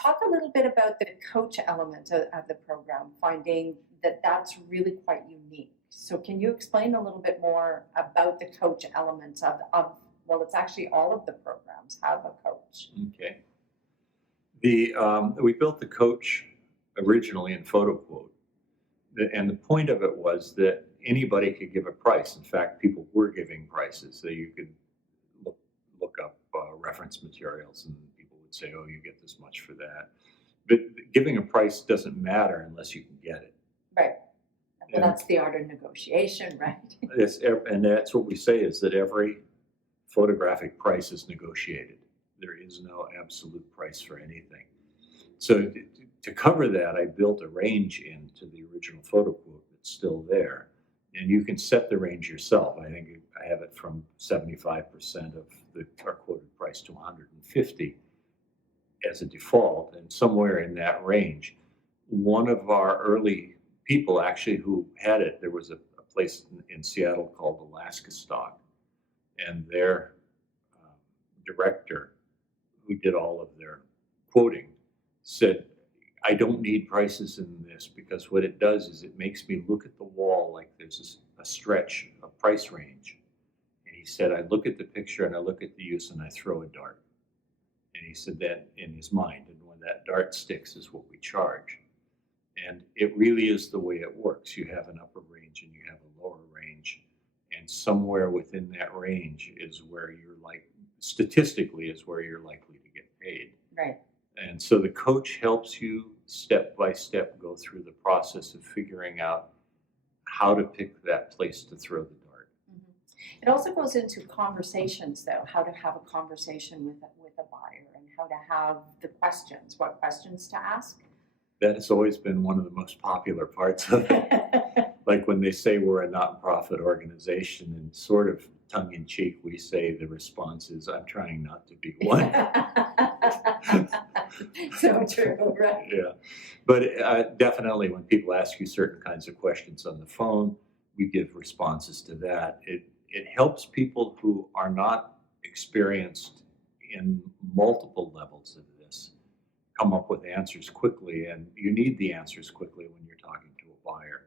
Talk a little bit about the coach element of the program, finding that that's really quite unique. So can you explain a little bit more about the coach element well, it's actually all of the programs have a coach. Okay. We built the coach originally in FotoQuote, and the point of it was that anybody could give a price. In fact, people were giving prices, so you could look up reference materials, and people would say, "Oh, you get this much for that." But giving a price doesn't matter unless you can get it. Right. Well, And that's the art of negotiation, right? and that's what we say is that every photographic price is negotiated. There is no absolute price for anything. So to cover that, I built a range into the original photo quote that's still there. And you can set the range yourself. I think I have it from 75% of our quoted price to 150 as a default, and somewhere in that range. One of our early people actually who had it, there was a place in Seattle called Alaska Stock, and their director, who did all of their quoting, said, "I don't need prices in this because what it does is it makes me look at the wall like there's a stretch, a price range." And he said, "I look at the picture and I look at the use and I throw a dart." And he said that in his mind, and when that dart sticks is what we charge. And it really is the way it works. You have an upper range and you have a lower range. And somewhere within that range is where statistically is where you're likely to get paid. Right. And so the coach helps you step by step go through the process of figuring out how to pick that place to throw the dart. Mhm. It also goes into conversations, though, how to have a conversation with a buyer and how to have the questions, what questions to ask. That has always been one of the most popular parts of it. Like when they say we're a not-profit organization, and sort of tongue-in-cheek, we say the response is, "I'm trying not to be one." So true, right? Yeah. But definitely when people ask you certain kinds of questions on the phone, we give responses to that. It helps people who are not experienced in multiple levels of this come up with answers quickly, and you need the answers quickly when you're talking to a buyer.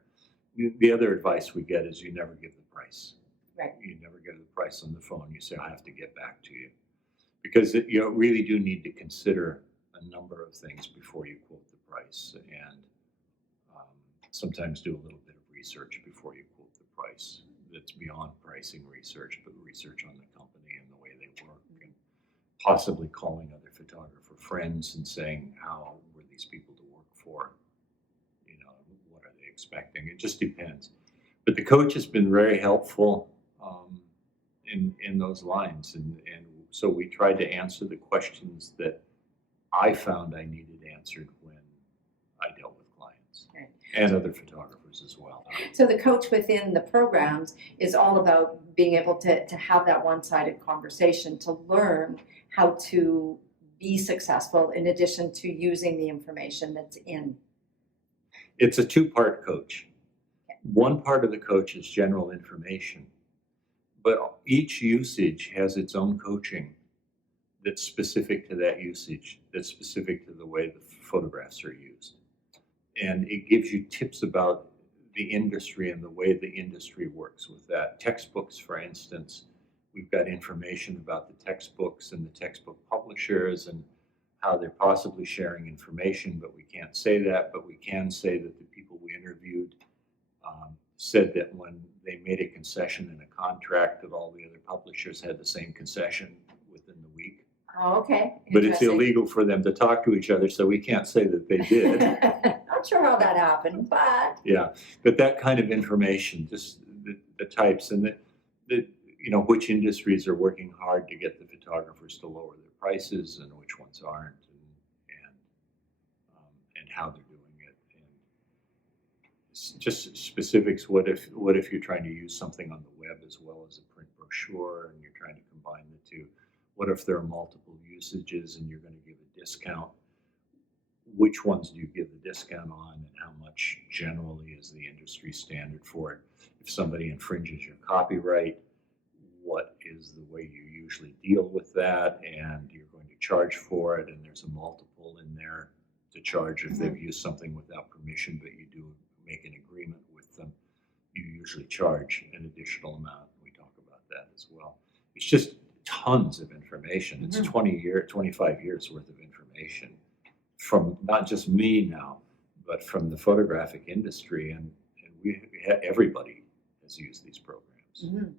The other advice we get is you never give the price. Right. You never give the price on the phone. You say, "I have to get back to you." Because you really do need to consider a number of things before you quote the price, and sometimes do a little bit of research before you quote the price. That's beyond pricing research, but research on the company and the way they work, and possibly calling other photographer friends and saying, "How were these people to work for? What are they expecting?" It just depends. But the coach has been very helpful in those lines, and so we tried to answer the questions that I found I needed answered when I dealt with clients, Right. and other photographers as well. So the coach within the programs is all about being able to have that one-sided conversation to learn how to be successful in addition to using the information that's in. It's a two-part coach. One part of the coach is general information, but each usage has its own coaching that's specific to that usage, that's specific to the way the photographs are used. And it gives you tips about the industry and the way the industry works with that. Textbooks, for instance, we've got information about the textbooks and the textbook publishers and how they're possibly sharing information, but we can't say that. But we can say that the people we interviewed said that when they made a concession in a contract, that all the other publishers had the same concession within the week. Oh, okay. But it's Interesting. illegal for them to talk to each other, so we can't say that they did. Not sure how that happened, but Yeah, but that kind of information, just the types and which industries are working hard to get the photographers to lower their prices and which ones aren't, and how they're doing it, and just specifics. What if you're trying to use something on the web as well as a print brochure, and you're trying to combine the two? What if there are multiple usages and you're going to give a discount? Which ones do you give the discount on, and how much generally is the industry standard for it? If somebody infringes your copyright, what is the way you usually deal with that? And you're going to charge for it, and there's a multiple there to charge if they've used something without permission, but you do make an agreement with them. You usually charge an additional amount. We talk about that as well. It's just tons of information. It's 25 years worth of information from not just me now, but from the photographic industry, and everybody has used these programs.